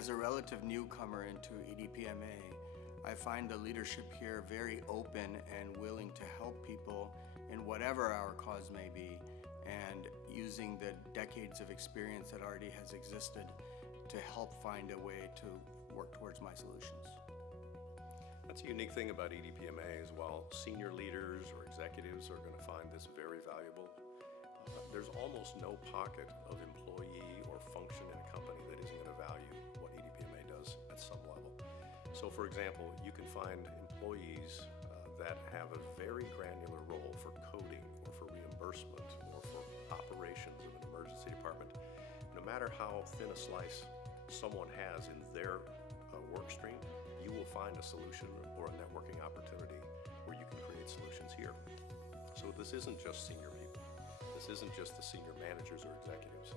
As a relative newcomer into EDPMA, I find the leadership here very open and willing to help people in whatever our cause may be, and using the decades of experience that already has existed to help find a way to work towards my solutions. That's a unique thing about EDPMA is while senior leaders or executives are going to find this very valuable, there's almost no pocket of employee or function in a company that isn't going to value what EDPMA does at some level. So for example, you can find employees that have a very granular role for coding or for reimbursement or for operations of an emergency department. No matter how thin a slice someone has in their work stream, you will find a solution or a networking opportunity where you can create solutions here. So this isn't just senior people. This isn't just the senior managers or executives.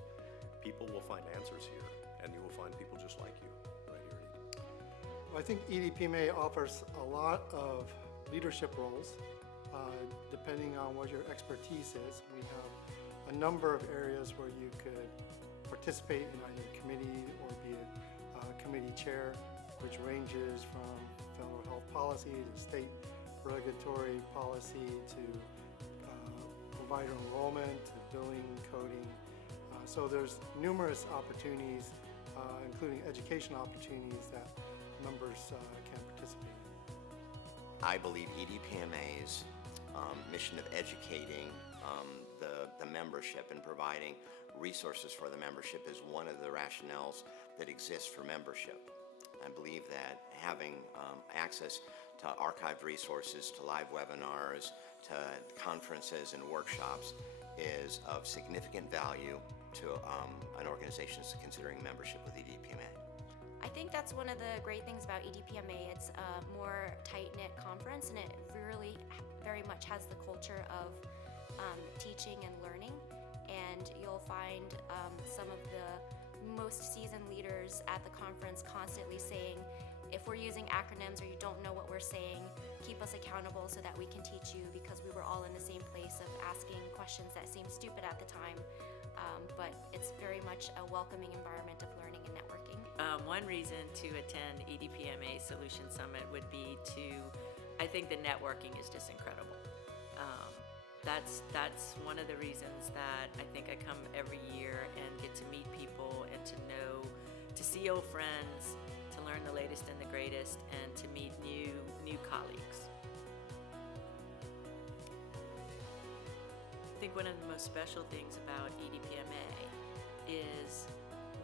People will find answers here, and you will find people just like you right here at EDPMA. Well, I think EDPMA offers a lot of leadership roles, depending on what your expertise is. We have a number of areas where you could participate in either committee or be a committee chair, which ranges from federal health policy to state regulatory policy to provider enrollment to billing, coding. So there's numerous opportunities, including education opportunities that members can participate in. I believe EDPMA's mission of educating the membership and providing resources for the membership is one of the rationales that exists for membership. I believe that having access to archived resources, to live webinars, to conferences and workshops is of significant value to an organization that's considering membership with EDPMA. I think that's one of the great things about EDPMA. It's a more tight-knit conference, and it really very much has the culture of teaching and learning. And you'll find some of the most seasoned leaders at the conference constantly saying, if we're using acronyms or you don't know what we're saying, keep us accountable so that we can teach you, because we were all in the same place of asking questions that seemed stupid at the time. But it's very much a welcoming environment of learning and networking. One reason to attend EDPMA Solution Summit would be I think the networking is just incredible. That's one of the reasons that I think I come every year and get to meet people and to see old friends, to learn the latest and the greatest, and to meet new colleagues. I think one of the most special things about EDPMA is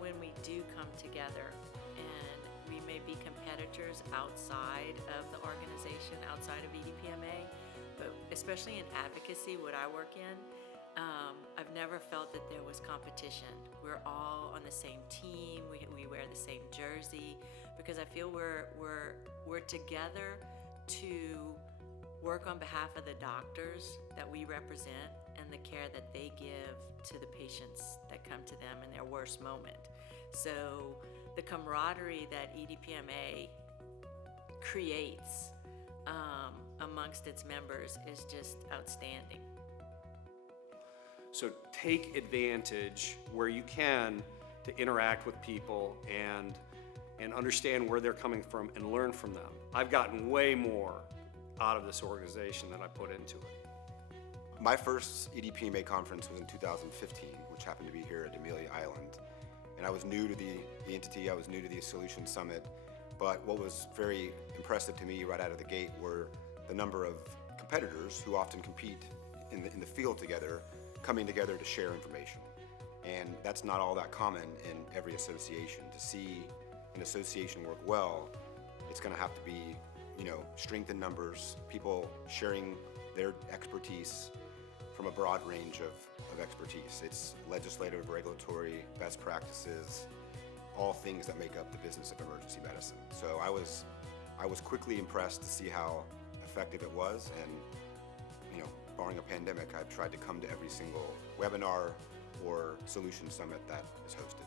when we do come together, and we may be competitors outside of the organization, outside of EDPMA, but especially in advocacy, what I work in, I've never felt that there was competition. We're all on the same team. We wear the same jersey, because I feel we're together to work on behalf of the doctors that we represent and the care that they give to the patients that come to them in their worst moment. So the camaraderie that EDPMA creates amongst its members is just outstanding. So take advantage where you can to interact with people and understand where they're coming from and learn from them. I've gotten way more out of this organization than I put into it. My first EDPMA conference was in 2015, which happened to be here at Amelia Island. And I was new to the entity, I was new to the Solution Summit, but what was very impressive to me right out of the gate were the number of competitors who often compete in the field together, coming together to share information. And that's not all that common in every association. To see an association work well, it's going to have to be, strength in numbers, people sharing their expertise from a broad range of expertise. It's legislative, regulatory, best practices, all things that make up the business of emergency medicine. So I was quickly impressed to see how effective it was, and barring a pandemic, I've tried to come to every single webinar or solution summit that is hosted.